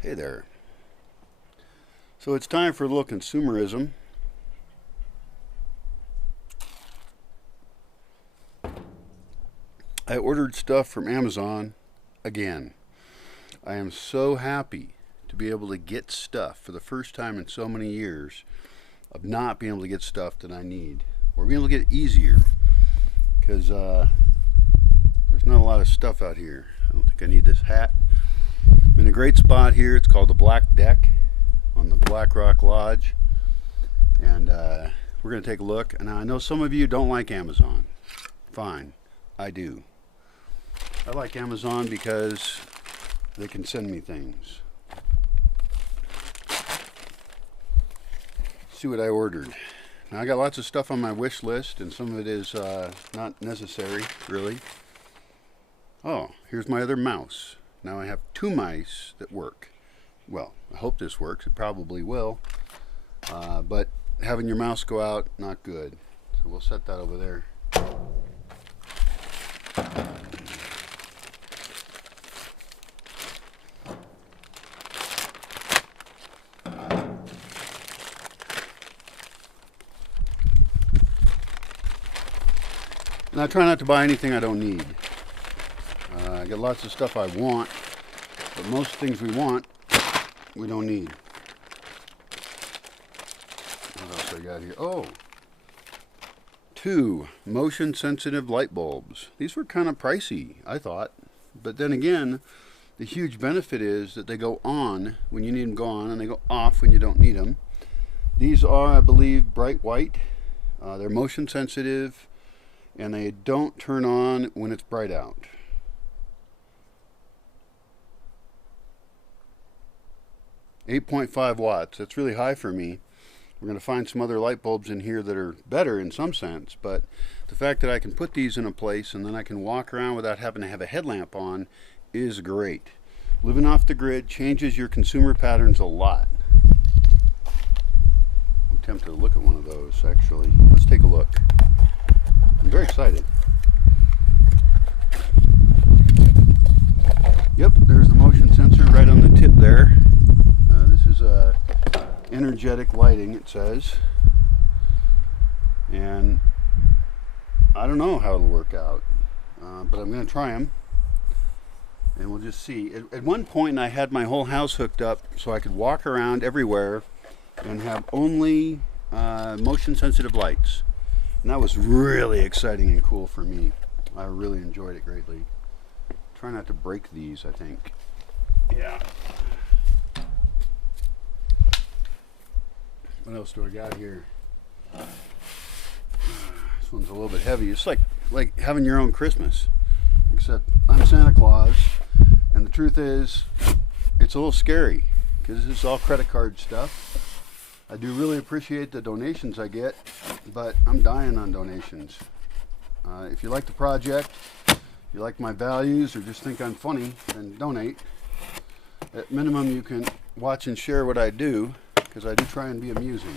Hey there. So it's time for a little consumerism. I ordered stuff from Amazon again. I am so happy to be able to get stuff for the first time in so many years of not being able to get stuff that I need, or being able to get it easier, because there's not a lot of stuff out here. I don't think I need this hat. I'm in a great spot here. It's called the Black Deck on the Black Rock Lodge, and we're going to take a look. And I know some of you don't like Amazon. Fine, I do. I like Amazon because they can send me things. See what I ordered. Now I got lots of stuff on my wish list, and some of it is not necessary, really. Oh, here's my other mouse. Now I have two mice that work. Well, I hope this works. It probably will. But having your mouse go out, not good. So we'll set that over there. And I try not to buy anything I don't need. I get lots of stuff I want, but most things we want, we don't need. What else I got here? Oh, two motion sensitive light bulbs. These were kind of pricey, I thought. But then again, the huge benefit is that they go on when you need them to go on, and they go off when you don't need them. These are, I believe, bright white. They're motion sensitive, and they don't turn on when it's bright out. .5 watts. That's really high for me. We're going to find some other light bulbs in here that are better in some sense, but the fact that I can put these in a place and then I can walk around without having to have a headlamp on is great. Living off the grid changes your consumer patterns a lot. I'm tempted to look at one of those, actually. Let's take a look. I'm very excited. Yep, there's the motion sensor right on the tip there. This is energetic lighting, it says. And I don't know how it'll work out, but I'm going to try them. And we'll just see. At one point I had my whole house hooked up so I could walk around everywhere and have only motion sensitive lights. And that was really exciting and cool for me. I really enjoyed it greatly. Try not to break these, I think. Yeah. What else do I got here? This one's a little bit heavy. It's like having your own Christmas. Except I'm Santa Claus, and the truth is, it's a little scary because this is all credit card stuff. I do really appreciate the donations I get, but I'm dying on donations. If you like the project, if you like my values, or just think I'm funny, then donate. At minimum, you can watch and share what I do, because I do try and be amusing.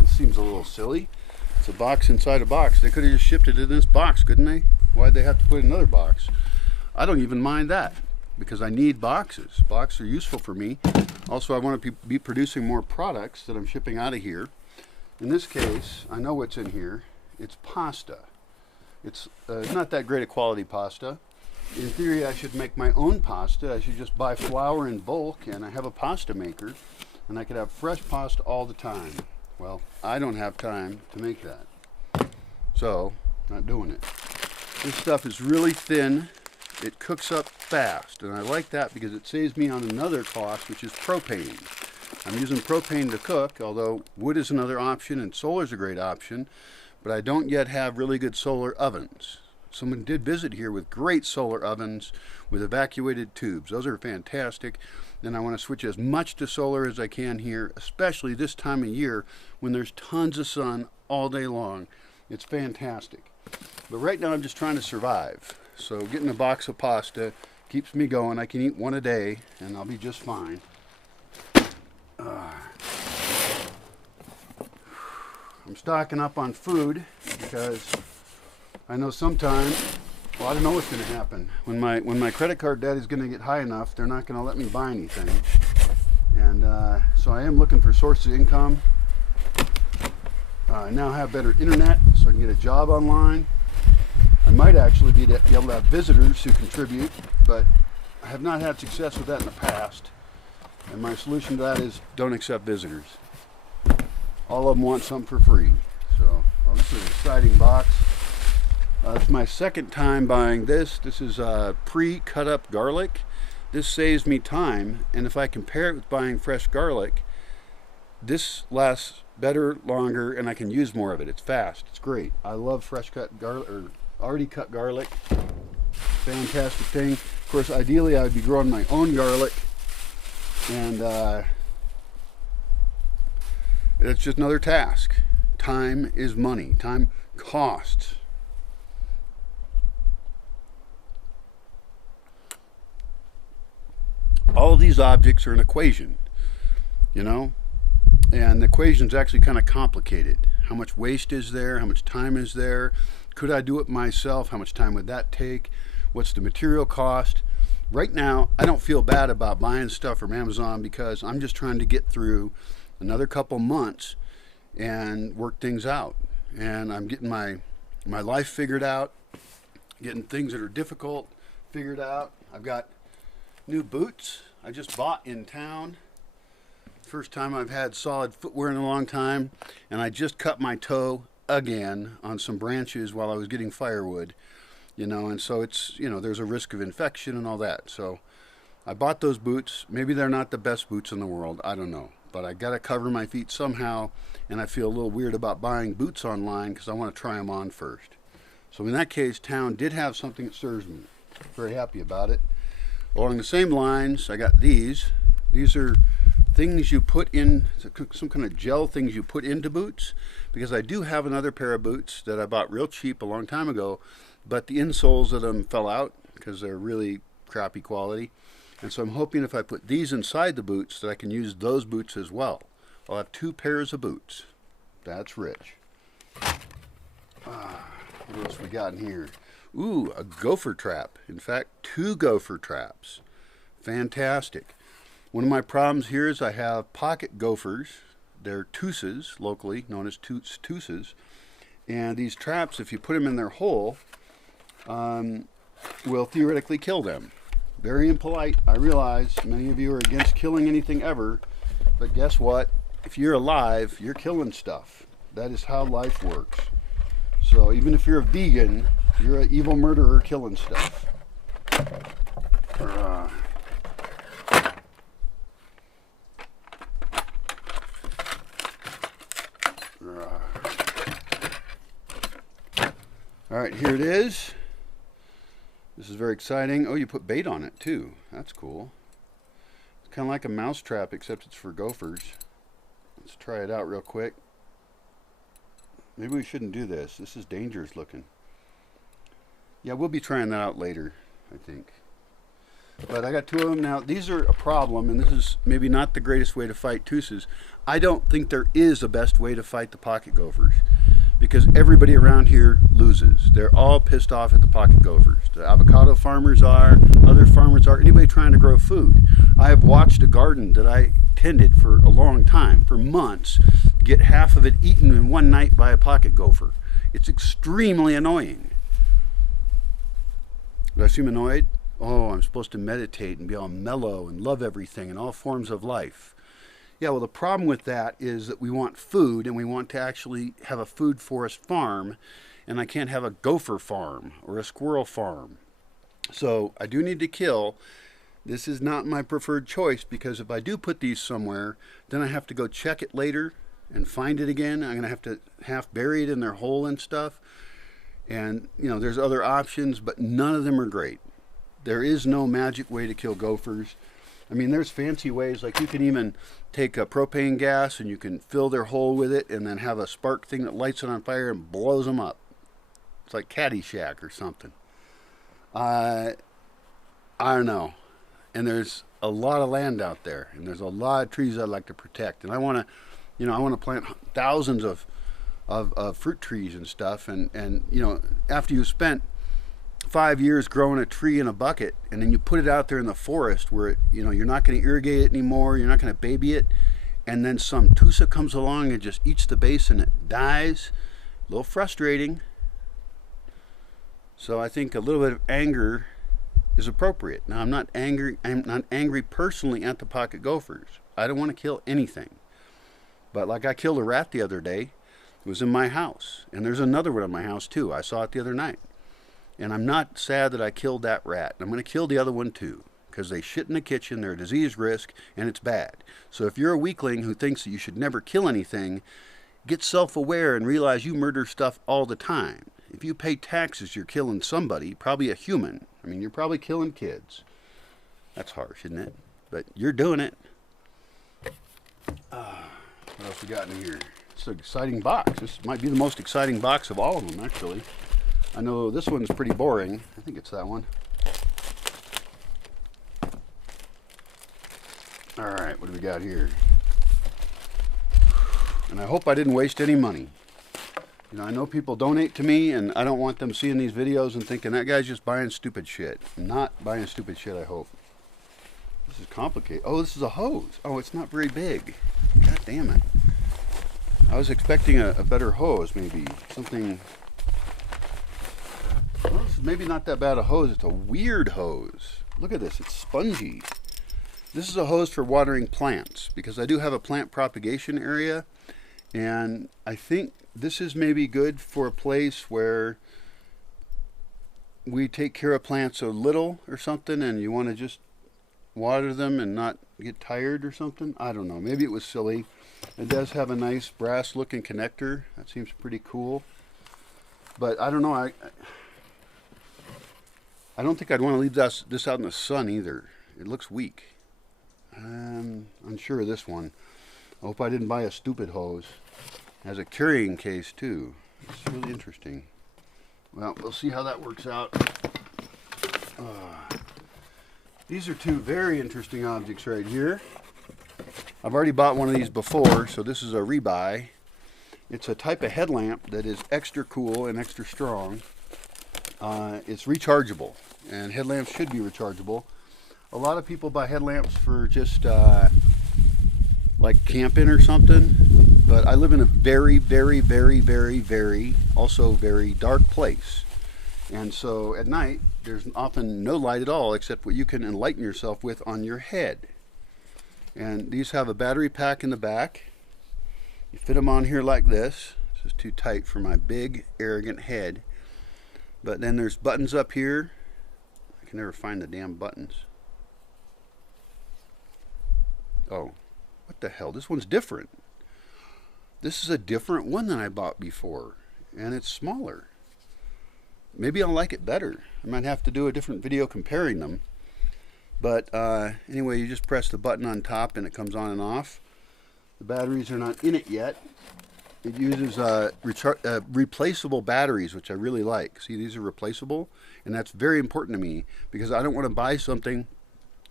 This seems a little silly. It's a box inside a box. They could have just shipped it in this box, couldn't they? Why'd they have to put it in another box? I don't even mind that, because I need boxes. Boxes are useful for me. Also, I want to be producing more products that I'm shipping out of here. In this case, I know what's in here. It's pasta. It's not that great a quality pasta. In theory, I should make my own pasta. I should just buy flour in bulk, and I have a pasta maker, and I could have fresh pasta all the time. Well, I don't have time to make that, so not doing it. This stuff is really thin. It cooks up fast, and I like that because it saves me on another cost, which is propane. I'm using propane to cook, although wood is another option and solar is a great option, but I don't yet have really good solar ovens. Someone did visit here with great solar ovens with evacuated tubes. Those are fantastic. And I want to switch as much to solar as I can here, especially this time of year when there's tons of sun all day long. It's fantastic. But right now I'm just trying to survive. So getting a box of pasta keeps me going. I can eat one a day and I'll be just fine. I'm I'm stocking up on food because I know sometime, well, I don't know what's going to happen. When my credit card debt is going to get high enough, they're not going to let me buy anything. And so I am looking for sources of income. I now have better internet, so I can get a job online. I might actually be able to have visitors who contribute, but I have not had success with that in the past. And my solution to that is don't accept visitors. All of them want something for free. So, well, this is an exciting box. It's my second time buying this. This is pre-cut up garlic. This saves me time, and if I compare it with buying fresh garlic, this lasts better, longer, and I can use more of it. It's fast. It's great. I love fresh cut garlic, or already cut garlic. Fantastic thing. Of course, ideally I would be growing my own garlic, and it's just another task. Time is money. Time costs. All of these objects are an equation, you know, and the equation is actually kind of complicated. How much waste is there? How much time is there? Could I do it myself? How much time would that take? What's the material cost? Right now, I don't feel bad about buying stuff from Amazon because I'm just trying to get through another couple months and work things out. And I'm getting my life figured out, getting things that are difficult figured out. I've got new boots I just bought in town. First time I've had solid footwear in a long time, and I just cut my toe again on some branches while I was getting firewood, you know, and so it's, you know, there's a risk of infection and all that. So I bought those boots. Maybe they're not the best boots in the world, I don't know, but I got to cover my feet somehow, and I feel a little weird about buying boots online because I want to try them on first. So in that case, town did have something that serves me. Very happy about it. Along the same lines, I got these. These are things you put in, some kind of gel things you put into boots, because I do have another pair of boots that I bought real cheap a long time ago, but the insoles of them fell out because they're really crappy quality. And so I'm hoping if I put these inside the boots that I can use those boots as well. I'll have 2 pairs of boots. That's rich. What else we got in here? Ooh, a gopher trap. In fact, 2 gopher traps. Fantastic. One of my problems here is I have pocket gophers. They're tooses, locally known as tooses. And these traps, if you put them in their hole, will theoretically kill them. Very impolite, I realize. Many of you are against killing anything ever. But guess what? If you're alive, you're killing stuff. That is how life works. So even if you're a vegan, you're an evil murderer killing stuff. All right, here it is. This is very exciting. Oh, you put bait on it too. That's cool. It's kind of like a mouse trap, except it's for gophers. Let's try it out real quick. Maybe we shouldn't do this. This is dangerous looking. Yeah, we'll be trying that out later, I think. But I got 2 of them now. These are a problem, and this is maybe not the greatest way to fight tooses. I don't think there is a best way to fight the pocket gophers, because everybody around here loses. They're all pissed off at the pocket gophers. The avocado farmers are, other farmers are, anybody trying to grow food. I have watched a garden that I tended for a long time, for months, get half of it eaten in one night by a pocket gopher. It's extremely annoying. Do I seem annoyed? Oh, I'm supposed to meditate and be all mellow and love everything and all forms of life. Yeah, well, the problem with that is that we want food, and we want to actually have a food forest farm, and I can't have a gopher farm or a squirrel farm. So I do need to kill. This is not my preferred choice, because if I do put these somewhere, then I have to go check it later and find it again. I'm going to have to half bury it in their hole and stuff. And, you know, there's other options, but none of them are great. There is no magic way to kill gophers. I mean, there's fancy ways, like you can even take a propane gas and you can fill their hole with it and then have a spark thing that lights it on fire and blows them up. It's like Caddyshack or something. I don't know. And there's a lot of land out there, and there's a lot of trees I'd like to protect. And I want to, you know, I want to plant thousands of of fruit trees and stuff. And you know, after you spent 5 years growing a tree in a bucket, and then you put it out there in the forest where it, you know, you're not going to irrigate it anymore, you're not going to baby it, and then some tusa comes along and just eats the base and it dies. A little frustrating. So I think a little bit of anger is appropriate. Now I'm not angry personally at the pocket gophers. I don't want to kill anything. But like I killed a rat the other day. It was in my house, and there's another one in my house too. I saw it the other night. And I'm not sad that I killed that rat. I'm going to kill the other one too, because they shit in the kitchen, they're a disease risk, and it's bad. So if you're a weakling who thinks that you should never kill anything, get self-aware and realize you murder stuff all the time. If you pay taxes, you're killing somebody, probably a human. I mean, you're probably killing kids. That's harsh, isn't it? But you're doing it. What else we got in here? It's an exciting box. This might be the most exciting box of all of them, actually. I know this one's pretty boring. I think it's that one. Alright, what do we got here? And I hope I didn't waste any money. You know, I know people donate to me, and I don't want them seeing these videos and thinking that guy's just buying stupid shit. I'm not buying stupid shit, I hope. This is complicated. Oh, this is a hose. Oh, it's not very big. God damn it. I was expecting a better hose, maybe. Something... Well, this is maybe not that bad a hose. It's a weird hose. Look at this. It's spongy. This is a hose for watering plants, because I do have a plant propagation area, and I think this is maybe good for a place where we take care of plants a little or something, and you want to just water them and not get tired or something. I don't know. Maybe it was silly. It does have a nice brass looking connector. That seems pretty cool. But I don't know. I don't think I'd want to leave this out in the sun either. It looks weak. I'm unsure of this one. I hope I didn't buy a stupid hose. It has a carrying case too. It's really interesting. Well, we'll see how that works out. These are two very interesting objects right here. I've already bought one of these before, so this is a rebuy. It's a type of headlamp that is extra cool and extra strong. It's rechargeable, and headlamps should be rechargeable. A lot of people buy headlamps for just like camping or something, but I live in a very, very, very, very, very, also very dark place. And so at night, there's often no light at all except what you can enlighten yourself with on your head. And these have a battery pack in the back. You fit them on here like this. This is too tight for my big, arrogant head. But then there's buttons up here. I can never find the damn buttons. Oh, what the hell? This one's different. This is a different one than I bought before. And it's smaller. Maybe I'll like it better. I might have to do a different video comparing them. But anyway, you just press the button on top and it comes on and off. The batteries are not in it yet. It uses replaceable batteries, which I really like. See, these are replaceable, and that's very important to me because I don't want to buy something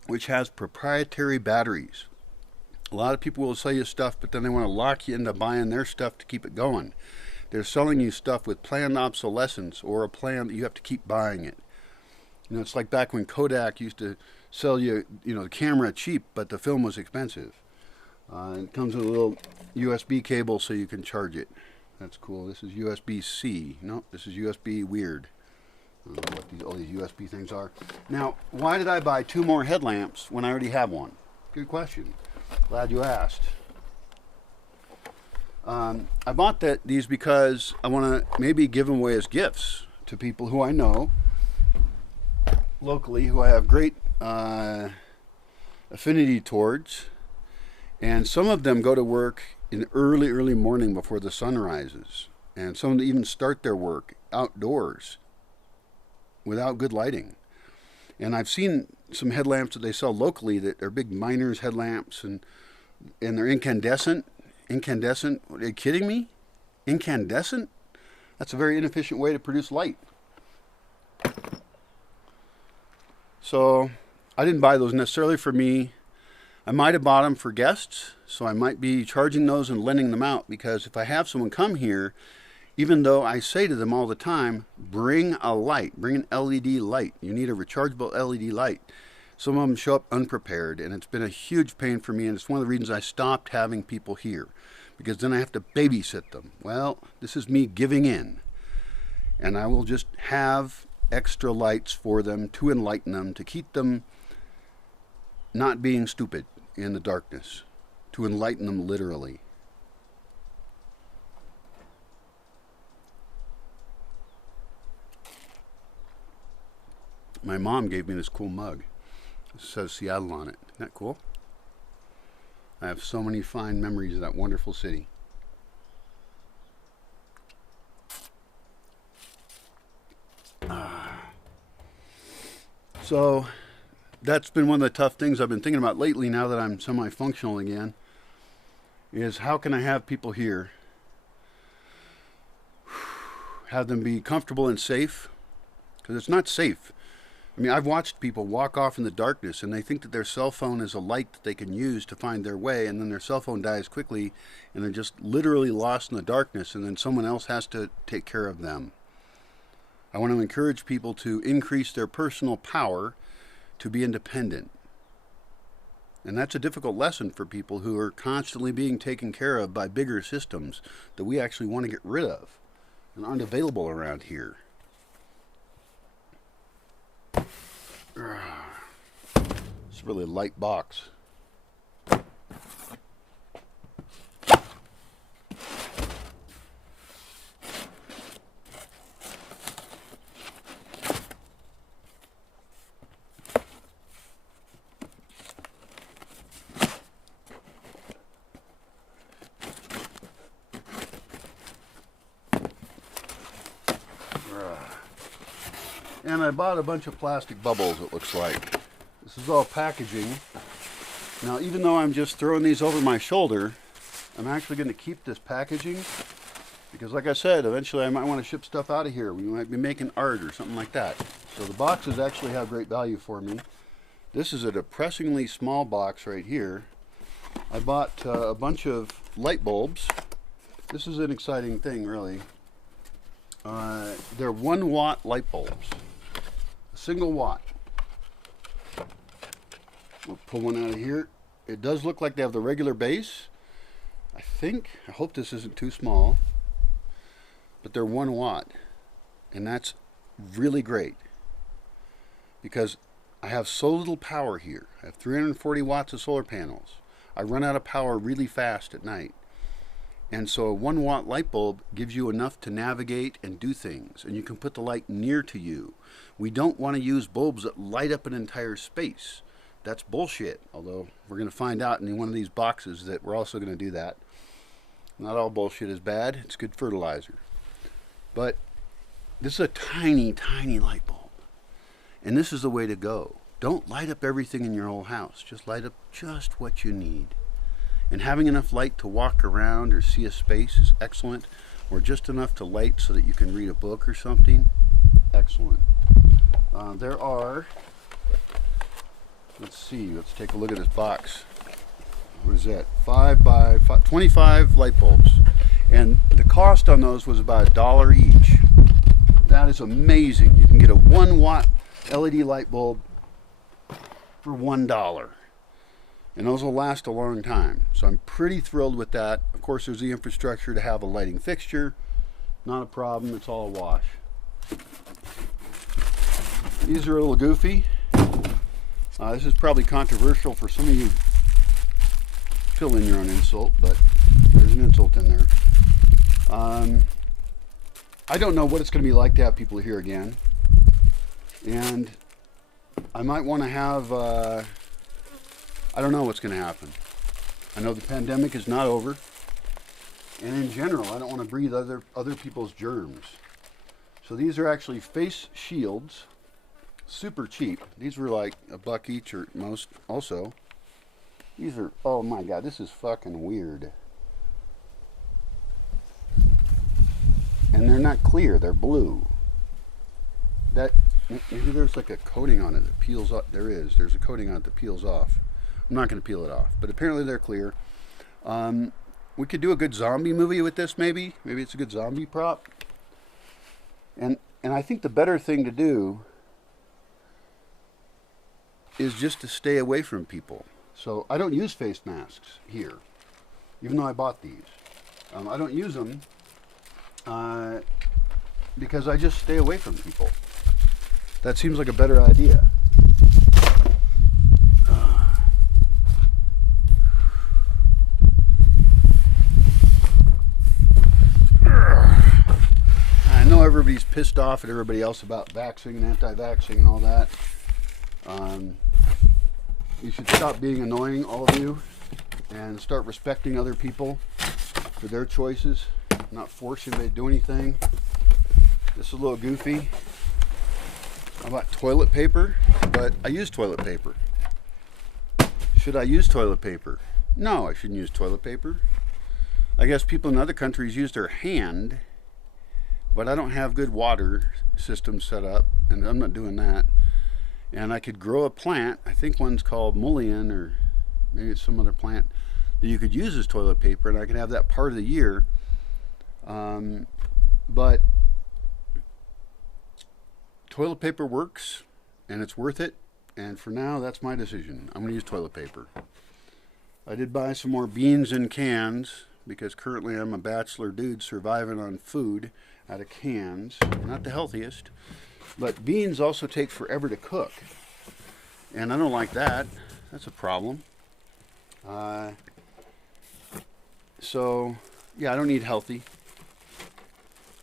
which has proprietary batteries. A lot of people will sell you stuff, but then they want to lock you into buying their stuff to keep it going. They're selling you stuff with planned obsolescence or a plan that you have to keep buying it. You know, it's like back when Kodak used to sell you, the camera cheap, but the film was expensive. It comes with a little USB cable so you can charge it. That's cool. This is USB-C. No, this is USB weird. I don't know what all these USB things are. Now, why did I buy 2 more headlamps when I already have one? Good question. Glad you asked. I bought these because I want to maybe give them away as gifts to people who I know locally, who I have great affinity towards. And some of them go to work in early morning before the sun rises. And some even start their work outdoors without good lighting. And I've seen some headlamps that they sell locally that are big miners' headlamps, and they're incandescent. Incandescent? Are you kidding me? Incandescent? That's a very inefficient way to produce light. So I didn't buy those necessarily for me. I might have bought them for guests, so I might be charging those and lending them out, because if I have someone come here, even though I say to them all the time, bring a light, bring an LED light. You need a rechargeable LED light. Some of them show up unprepared, and it's been a huge pain for me, and it's one of the reasons I stopped having people here, because then I have to babysit them. Well, this is me giving in, and I will just have extra lights for them to enlighten them, to keep them not being stupid in the darkness, to enlighten them literally. My mom gave me this cool mug. It says Seattle on it. Isn't that cool? I have so many fine memories of that wonderful city. So that's been one of the tough things I've been thinking about lately, now that I'm semi-functional again, is how can I have people here, have them be comfortable and safe, because it's not safe. I mean, I've watched people walk off in the darkness and they think that their cell phone is a light that they can use to find their way, and then their cell phone dies quickly and they're just literally lost in the darkness, and then someone else has to take care of them. I want to encourage people to increase their personal power to be independent. And that's a difficult lesson for people who are constantly being taken care of by bigger systems that we actually want to get rid of and aren't available around here. It's really a light box. And I bought a bunch of plastic bubbles, it looks like. This is all packaging. Now, even though I'm just throwing these over my shoulder, I'm actually going to keep this packaging, because like I said, eventually I might want to ship stuff out of here. We might be making art or something like that. So the boxes actually have great value for me. This is a depressingly small box right here. I bought a bunch of light bulbs. This is an exciting thing, really. They're 1 watt light bulbs. A single watt. We'll pull one out of here. It does look like they have the regular base. I hope this isn't too small. But they're 1 watt. And that's really great, because I have so little power here. I have 340 watts of solar panels. I run out of power really fast at night. And so a 1 watt light bulb gives you enough to navigate and do things, and you can put the light near to you. We don't want to use bulbs that light up an entire space. That's bullshit, although we're going to find out in one of these boxes that we're also going to do that. Not all bullshit is bad. It's good fertilizer. But this is a tiny, tiny light bulb. And this is the way to go. Don't light up everything in your whole house. Just light up just what you need. And having enough light to walk around or see a space is excellent, or just enough to light so that you can read a book or something. Excellent. There are, let's take a look at this box. What is that? 25 light bulbs. And the cost on those was about $1 each. That is amazing. You can get a 1 watt LED light bulb for $1. And those will last a long time. So I'm pretty thrilled with that. Of course, there's the infrastructure to have a lighting fixture. Not a problem, it's all a wash. These are a little goofy. This is probably controversial for some of you. Fill in your own insult, but there's an insult in there. I don't know what it's going to be like to have people here again. And I might want to have... I don't know what's going to happen. I know the pandemic is not over. And in general, I don't want to breathe other people's germs. So these are actually face shields. Super cheap. These were like $1 each or most also. These are, oh my god, this is fucking weird. And they're not clear, they're blue. Maybe there's like a coating on it that peels off. There's a coating on it that peels off. I'm not going to peel it off, but apparently they're clear. We could do a good zombie movie with this, maybe. Maybe it's a good zombie prop. And I think the better thing to do is just to stay away from people. So I don't use face masks here, even though I bought these. I don't use them because I just stay away from people. That seems like a better idea. I know everybody's pissed off at everybody else about vaxxing and anti-vaxxing and all that. You should stop being annoying, all of you, and start respecting other people for their choices, not forcing them to do anything. This is a little goofy. I bought toilet paper, but I use toilet paper. Should I use toilet paper? No, I shouldn't use toilet paper. I guess people in other countries use their hand, but I don't have good water systems set up, and I'm not doing that. And I could grow a plant, I think one's called mullein, or maybe it's some other plant, that you could use as toilet paper, and I could have that part of the year. But toilet paper works, and it's worth it, and for now, that's my decision. I'm going to use toilet paper. I did buy some more beans in cans, because currently I'm a bachelor dude surviving on food out of cans. Not the healthiest. But beans also take forever to cook. And I don't like that. That's a problem. So, yeah, I don't eat healthy.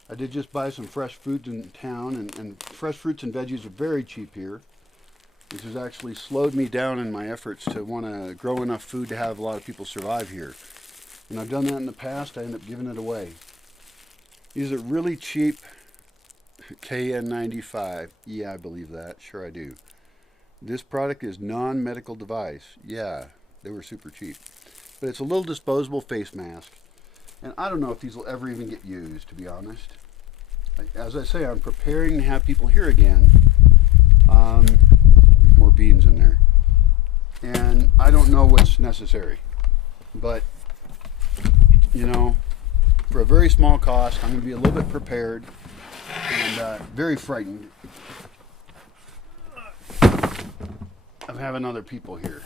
I did just buy some fresh fruits in town, and fresh fruits and veggies are very cheap here, which has actually slowed me down in my efforts to want to grow enough food to have a lot of people survive here. When I've done that in the past, I end up giving it away. These are really cheap KN95. Yeah, I believe that. Sure I do. This product is non-medical device. Yeah, they were super cheap. But it's a little disposable face mask. And I don't know if these will ever even get used, to be honest. As I say, I'm preparing to have people here again. There's more beans in there. And I don't know what's necessary. But, you know, for a very small cost, I'm going to be a little bit prepared. And very frightened of having other people here.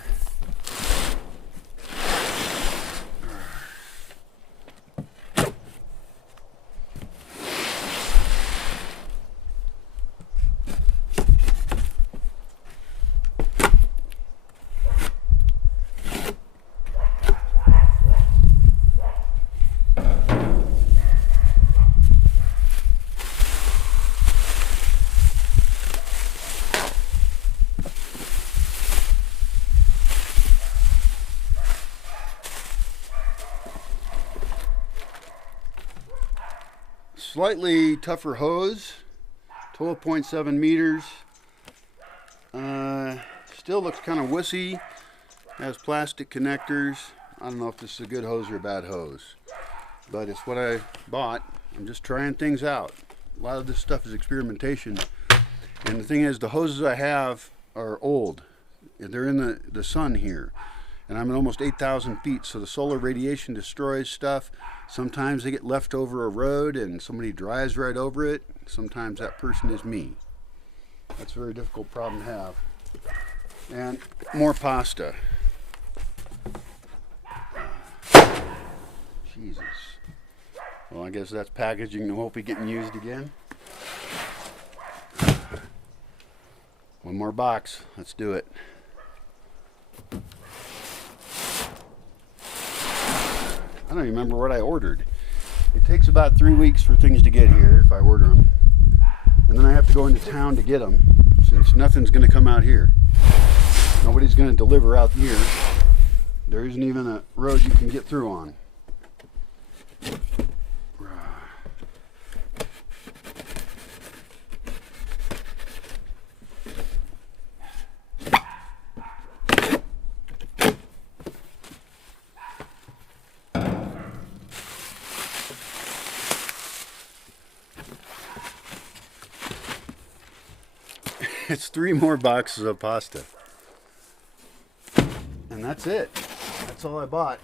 Slightly tougher hose, 12.7 meters. Still looks kind of wussy. Has plastic connectors. I don't know if this is a good hose or a bad hose, but it's what I bought. I'm just trying things out. A lot of this stuff is experimentation. And the thing is, the hoses I have are old. They're in the sun here. And I'm at almost 8,000 feet, so the solar radiation destroys stuff. Sometimes they get left over a road and somebody drives right over it. Sometimes that person is me. That's a very difficult problem to have. And more pasta. Jesus. Well, I guess that's packaging that won't be getting used again. One more box. Let's do it. I don't even remember what I ordered. It takes about 3 weeks for things to get here if I order them. And then I have to go into town to get them, since nothing's going to come out here. Nobody's going to deliver out here. There isn't even a road you can get through on. It's 3 more boxes of pasta. And that's it. That's all I bought.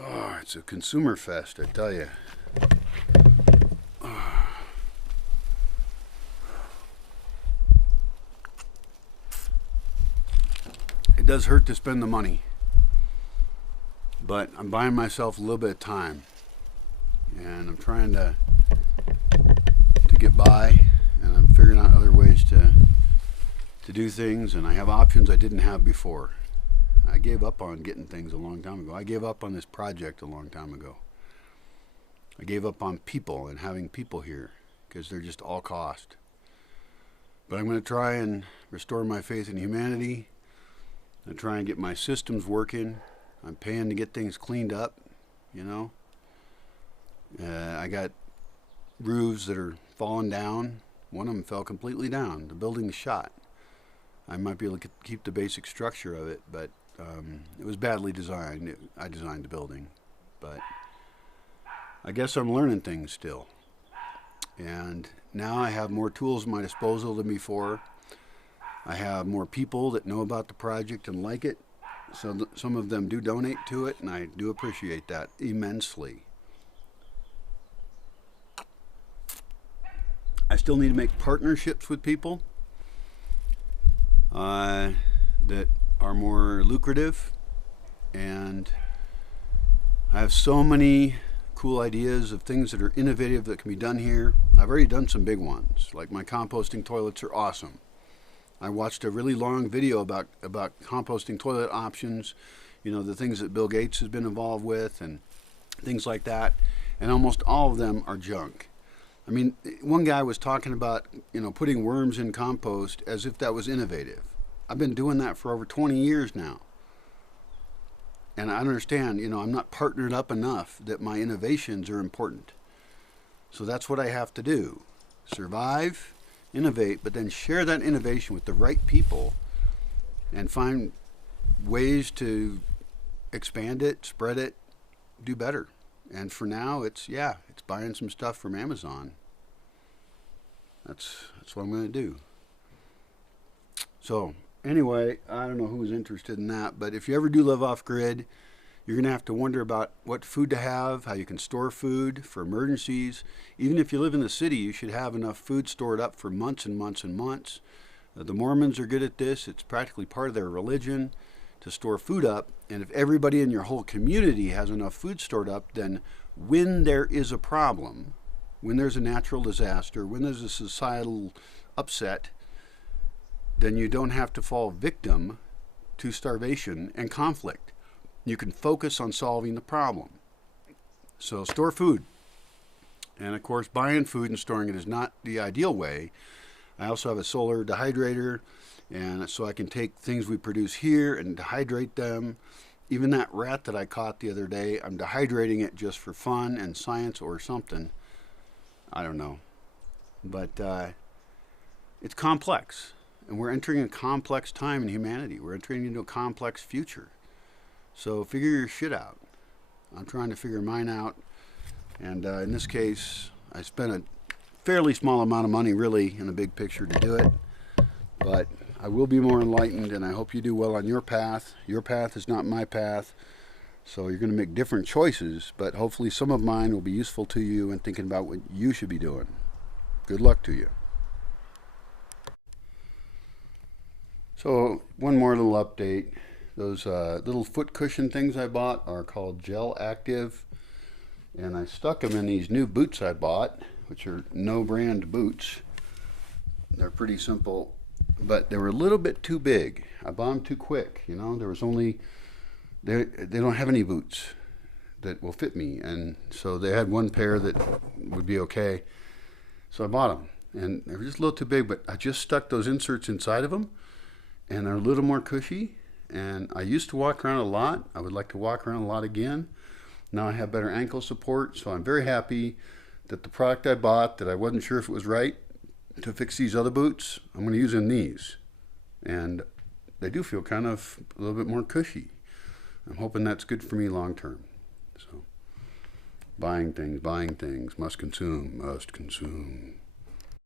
Oh, it's a consumer fest, I tell you. It does hurt to spend the money, but I'm buying myself a little bit of time, and I'm trying to get by, and I'm figuring out other ways to do things, and I have options I didn't have before. I gave up on getting things a long time ago. I gave up on this project a long time ago. I gave up on people and having people here because they're just all cost. But I'm going to try and restore my faith in humanity and try and get my systems working. I'm paying to get things cleaned up, you know. I got roofs that are falling down. One of them fell completely down. The building's shot. I might be able to keep the basic structure of it, but it was badly designed. I designed the building, but I guess I'm learning things still. And now I have more tools at my disposal than before. I have more people that know about the project and like it. So some of them do donate to it, and I do appreciate that immensely. I still need to make partnerships with people that are more lucrative, and I have so many cool ideas of things that are innovative that can be done here. I've already done some big ones, like my composting toilets are awesome. I watched a really long video about composting toilet options, you know, the things that Bill Gates has been involved with and things like that, and almost all of them are junk. I mean, one guy was talking about, you know, putting worms in compost as if that was innovative. I've been doing that for over 20 years now. And I understand, you know, I'm not partnered up enough that my innovations are important. So that's what I have to do. Survive, innovate, but then share that innovation with the right people and find ways to expand it, spread it, do better. And for now, it's buying some stuff from Amazon. That's what I'm going to do. So anyway, I don't know who's interested in that, but if you ever do live off grid, you're going to have to wonder about what food to have, how you can store food for emergencies. Even if you live in the city, you should have enough food stored up for months and months and months. The Mormons are good at this. It's practically part of their religion to store food up. And if everybody in your whole community has enough food stored up, then when there is a problem, when there's a natural disaster, when there's a societal upset, then you don't have to fall victim to starvation and conflict. You can focus on solving the problem. So store food. And of course, buying food and storing it is not the ideal way. I also have a solar dehydrator, and so I can take things we produce here and dehydrate them. Even that rat that I caught the other day, I'm dehydrating it just for fun and science or something. I don't know. But it's complex. And we're entering a complex time in humanity. We're entering into a complex future. So figure your shit out. I'm trying to figure mine out. And in this case, I spent a fairly small amount of money, really, in the big picture to do it. But I will be more enlightened, and I hope you do well on your path. Your path is not my path. So you're going to make different choices, but hopefully some of mine will be useful to you in thinking about what you should be doing. Good luck to you. So one more little update. Those little foot cushion things I bought are called Gel Active, and I stuck them in these new boots I bought, which are no brand boots. They're pretty simple, but they were a little bit too big. I bought them too quick, you know. There was only, they don't have any boots that will fit me, and so they had one pair that would be okay. So I bought them, and they were just a little too big, but I just stuck those inserts inside of them, and they're a little more cushy. And I used to walk around a lot. I would like to walk around a lot again. Now I have better ankle support, so I'm very happy that the product I bought, that I wasn't sure if it was right to fix these other boots, I'm going to use in these. And they do feel kind of a little bit more cushy. I'm hoping that's good for me long term. So Buying things, must consume, must consume.